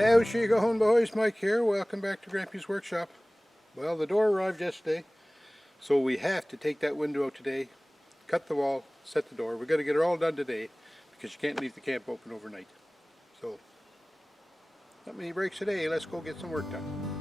How's she going, boys? Mike here. Welcome back to Grampie's workshop. Well, the door arrived yesterday, so we have to take that window out today, cut the wall, set the door. We're going to get it all done today because you can't leave the camp open overnight. So, not many breaks today. Let's go get some work done.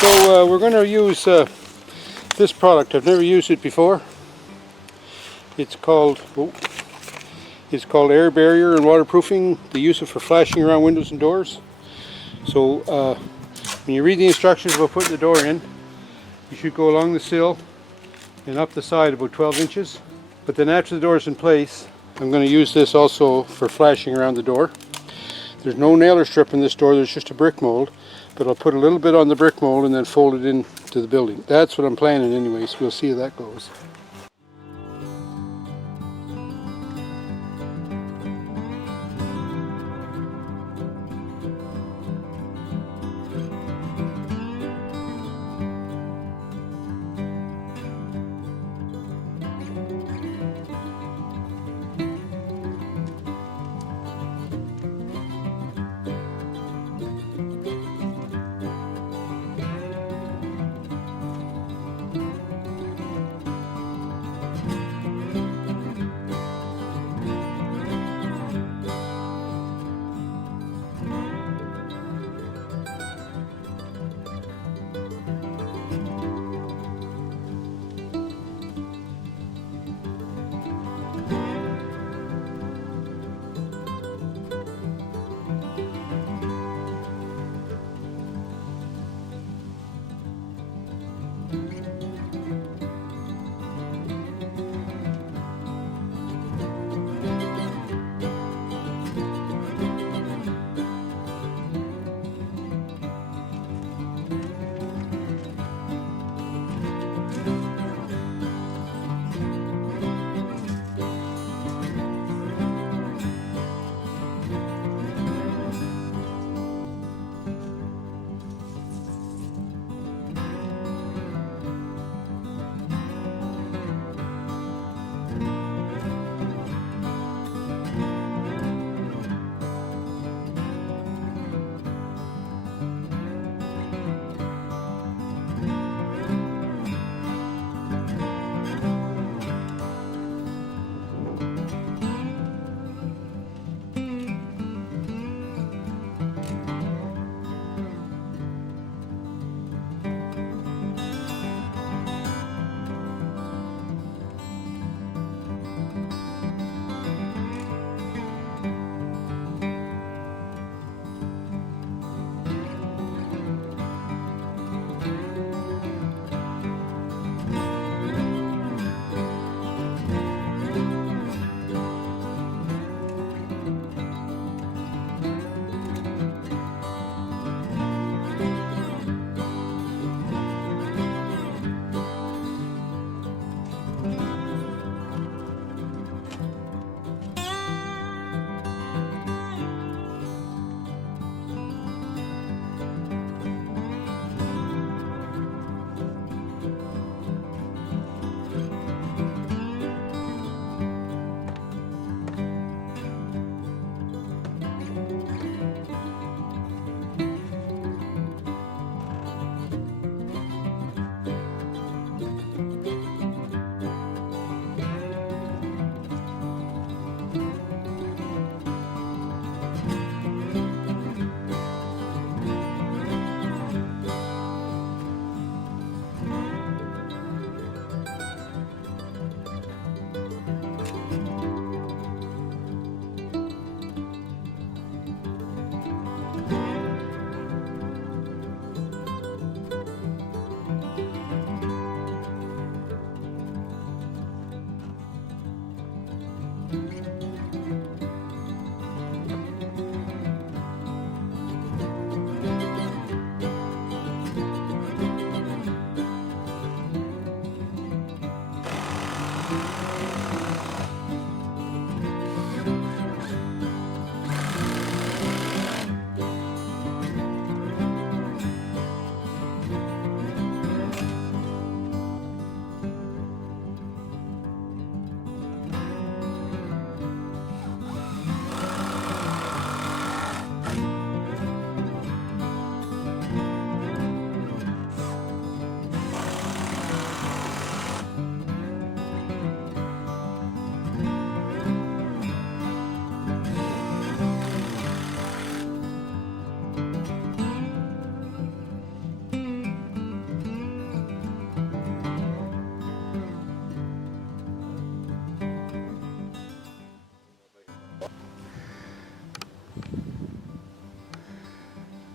So we're going to use this product. I've never used it before. It's called air barrier and waterproofing. They use it for flashing around windows and doors. So when you read the instructions about putting the door in, you should go along the sill and up the side about 12 inches. But then after the door is in place, I'm going to use this also for flashing around the door. There's no nailer strip in this door, there's just a brick mold. But I'll put a little bit on the brick mold and then fold it into the building. That's what I'm planning anyway, so we'll see how that goes.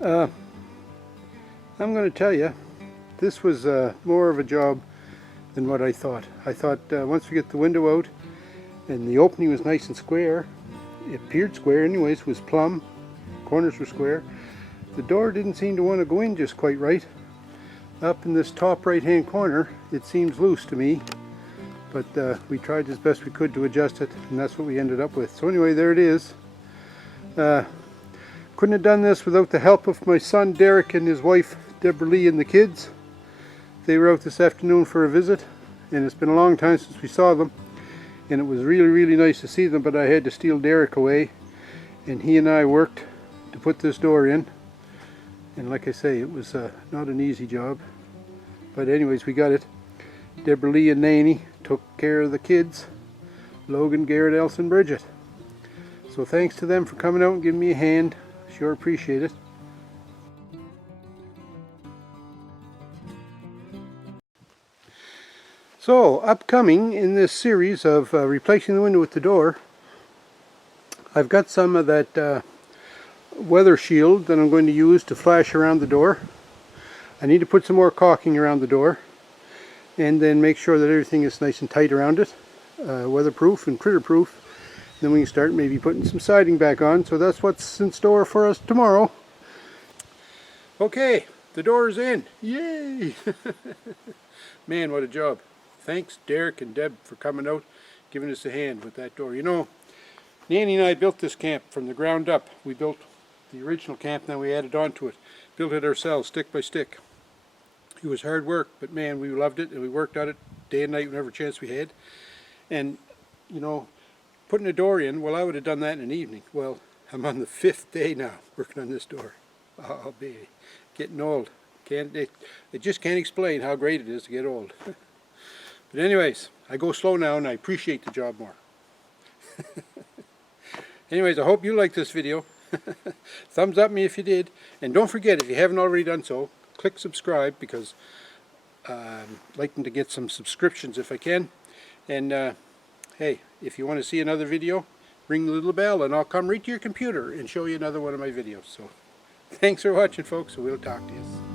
I'm going to tell you, this was more of a job than what I thought. I thought once we get the window out and the opening was nice and square, it appeared square anyways, was plumb, corners were square. The door didn't seem to want to go in just quite right. Up in this top right hand corner it seems loose to me, but we tried as best we could to adjust it, and that's what we ended up with. So anyway, there it is. Couldn't have done this without the help of my son Derek and his wife Debralee and the kids. They were out this afternoon for a visit, and it's been a long time since we saw them, and it was really nice to see them, but I had to steal Derek away, and he and I worked to put this door in, and like I say, it was not an easy job, but anyways, we got it. Debralee and Nannie took care of the kids, Logan, Garett, Elsa and Brigit. So thanks to them for coming out and giving me a hand. Sure appreciate it. So, upcoming in this series of replacing the window with the door, I've got some of that weather shield that I'm going to use to flash around the door. I need to put some more caulking around the door, and then make sure that everything is nice and tight around it, weatherproof and critter-proof. Then we can start maybe putting some siding back on. So that's what's in store for us tomorrow. Okay, the door is in. Yay! Man, what a job. Thanks Derek and Deb for coming out, giving us a hand with that door. You know, Nannie and I built this camp from the ground up. We built the original camp, then we added on to it. Built it ourselves, stick by stick. It was hard work, but man, we loved it, and we worked on it day and night whenever chance we had. And, you know, putting a door in, well, I would have done that in an evening. Well, I'm on the 5th day now working on this door. Oh, baby, getting old. It just can't explain how great it is to get old. But anyways, I go slow now and I appreciate the job more. Anyways, I hope you liked this video. Thumbs up me if you did. And don't forget, if you haven't already done so, click subscribe, because I'd like to get some subscriptions if I can. And hey, if you want to see another video, ring the little bell and I'll come right to your computer and show you another one of my videos. So thanks for watching, folks, and we'll talk to you.